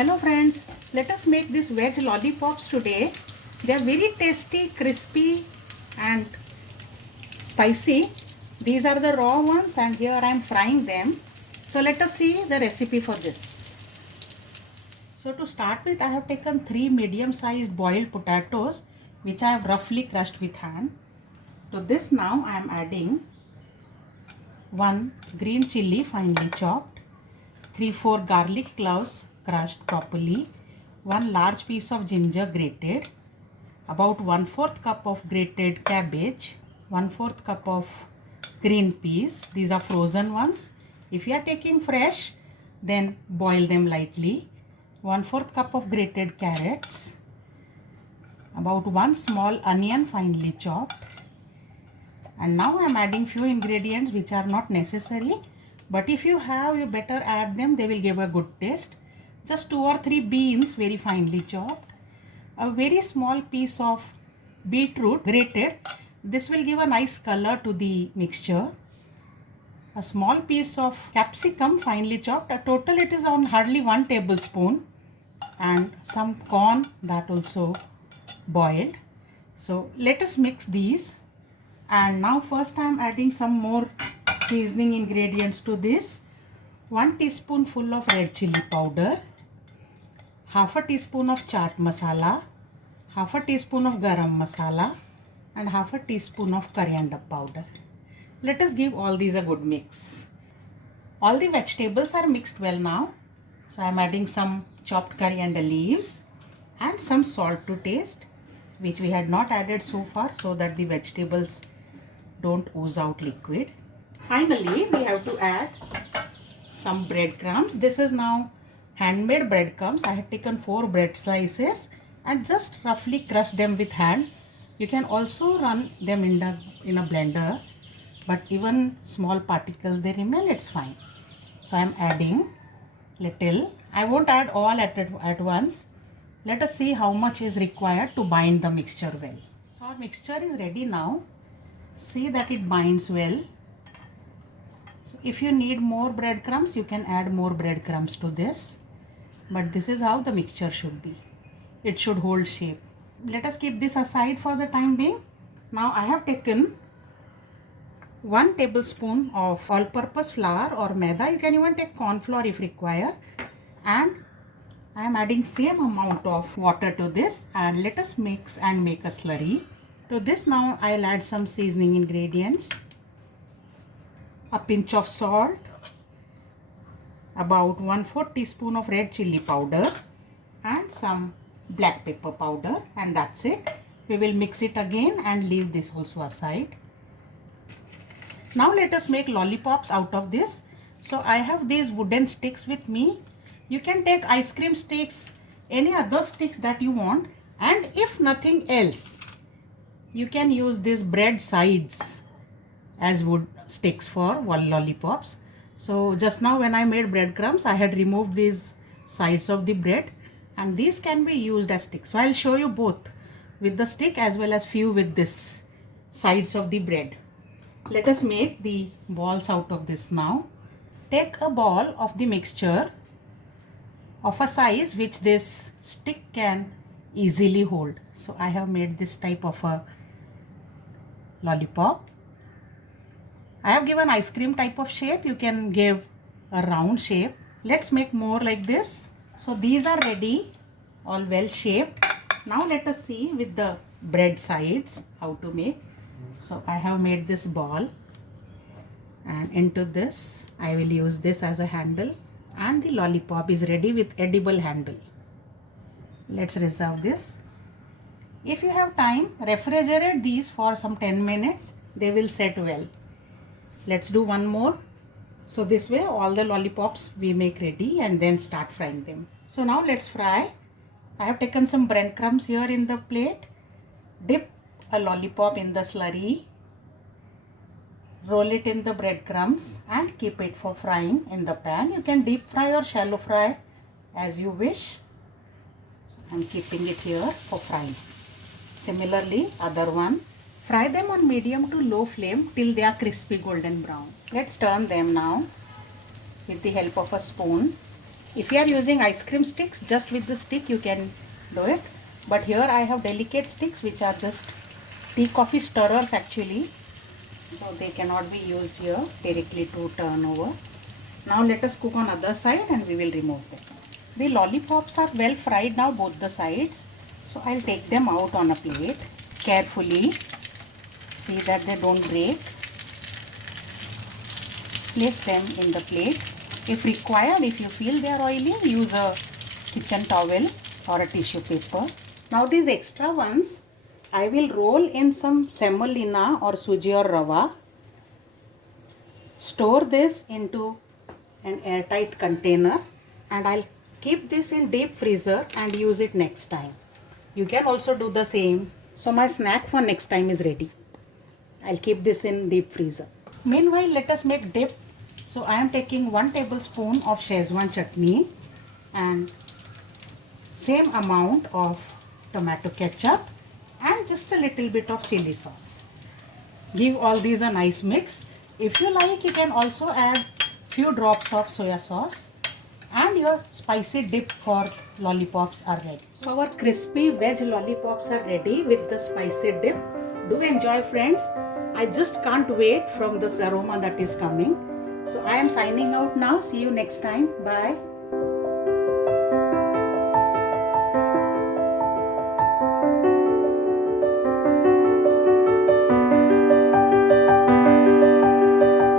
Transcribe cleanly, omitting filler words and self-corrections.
Hello friends, let us make these veg lollipops today. They are very tasty, crispy and spicy. These are the raw ones and here I am frying them. So let us see the recipe for this. So to start with, I have taken 3 medium sized boiled potatoes which I have roughly crushed with hand. To this now I am adding 1 green chilli finely chopped, 3-4 garlic cloves crushed properly, 1 large piece of ginger grated, about 1/4 cup of grated cabbage, 1/4 cup of green peas. These are frozen ones. If you are taking fresh, then boil them lightly. 1/4 cup of grated carrots, about 1 small onion finely chopped. And now I am adding few ingredients which are not necessary, but if you have, you better add them. They will give a good taste. Just 2 or 3 beans very finely chopped, a very small piece of beetroot grated. This will give a nice color to the mixture. A small piece of capsicum finely chopped. A total it is on hardly 1 tablespoon, and some corn that also boiled. So let us mix these. And now first I am adding some more seasoning ingredients to this. 1 teaspoonful of red chili powder, half a teaspoon of chaat masala, half a teaspoon of garam masala, and half a teaspoon of coriander powder. Let us give all these a good mix. All the vegetables are mixed well now. So I am adding some chopped coriander leaves and some salt to taste, which we had not added so far, so that the vegetables don't ooze out liquid. Finally, we have to add some breadcrumbs. This is now handmade breadcrumbs. I have taken 4 bread slices and just roughly crushed them with hand. You can also run them in a blender, but even small particles they remain, it's fine. So I am adding little. I won't add all at once. Let us see how much is required to bind the mixture well. So our mixture is ready now. See that it binds well. So if you need more breadcrumbs, you can add more breadcrumbs to this. But this is how the mixture should be. It should hold shape. Let us keep this aside for the time being. Now I have taken 1 tablespoon of all-purpose flour or maida. You can even take corn flour if required. And I am adding same amount of water to this, and let us mix and make a slurry. To this now I'll add some seasoning ingredients. A pinch of salt, about 1/4 teaspoon of red chili powder, and some black pepper powder, and that's it. We will mix it again and leave this also aside. Now let us make lollipops out of this. So I have these wooden sticks with me. You can take ice cream sticks, any other sticks that you want, and if nothing else, you can use these bread sides as wood sticks for lollipops. So just now when I made breadcrumbs, I had removed these sides of the bread, and these can be used as sticks. So I'll show you both with the stick as well as few with this sides of the bread. Let us make the balls out of this now. Take a ball of the mixture of a size which this stick can easily hold. So I have made this type of a lollipop. I have given ice cream type of shape. You can give a round shape. Let's make more like this. So these are ready, all well shaped. Now let us see with the bread sides how to make. So I have made this ball, and into this I will use this as a handle, and the lollipop is ready with edible handle. Let's reserve this. If you have time, refrigerate these for some 10 minutes. They will set well. Let's do one more. So this way all the lollipops we make ready and then start frying them. So now let's fry. I have taken some breadcrumbs here in the plate. Dip a lollipop in the slurry. Roll it in the breadcrumbs and keep it for frying in the pan. You can deep fry or shallow fry as you wish. So I'm keeping it here for frying. Similarly, other one. Fry them on medium to low flame till they are crispy golden brown. Let's turn them now with the help of a spoon. If you are using ice cream sticks, just with the stick you can do it. But here I have delicate sticks which are just tea coffee stirrers actually. So they cannot be used here directly to turn over. Now let us cook on other side and we will remove them. The lollipops are well fried now, both the sides. So I'll take them out on a plate carefully. See that they don't break. Place them in the plate. If required, if you feel they are oily, use a kitchen towel or a tissue paper. Now these extra ones, I will roll in some semolina or suji or rava. Store this into an airtight container and I'll keep this in deep freezer and use it next time. You can also do the same. So my snack for next time is ready. I'll keep this in deep freezer. Meanwhile, let us make dip. So I am taking 1 tablespoon of Szechuan chutney and same amount of tomato ketchup and just a little bit of chili sauce. Give all these a nice mix. If you like, you can also add few drops of soya sauce and your spicy dip for lollipops are ready. So our crispy veg lollipops are ready with the spicy dip. Do enjoy, friends. I just can't wait from this aroma that is coming. So I am signing out now. See you next time. Bye.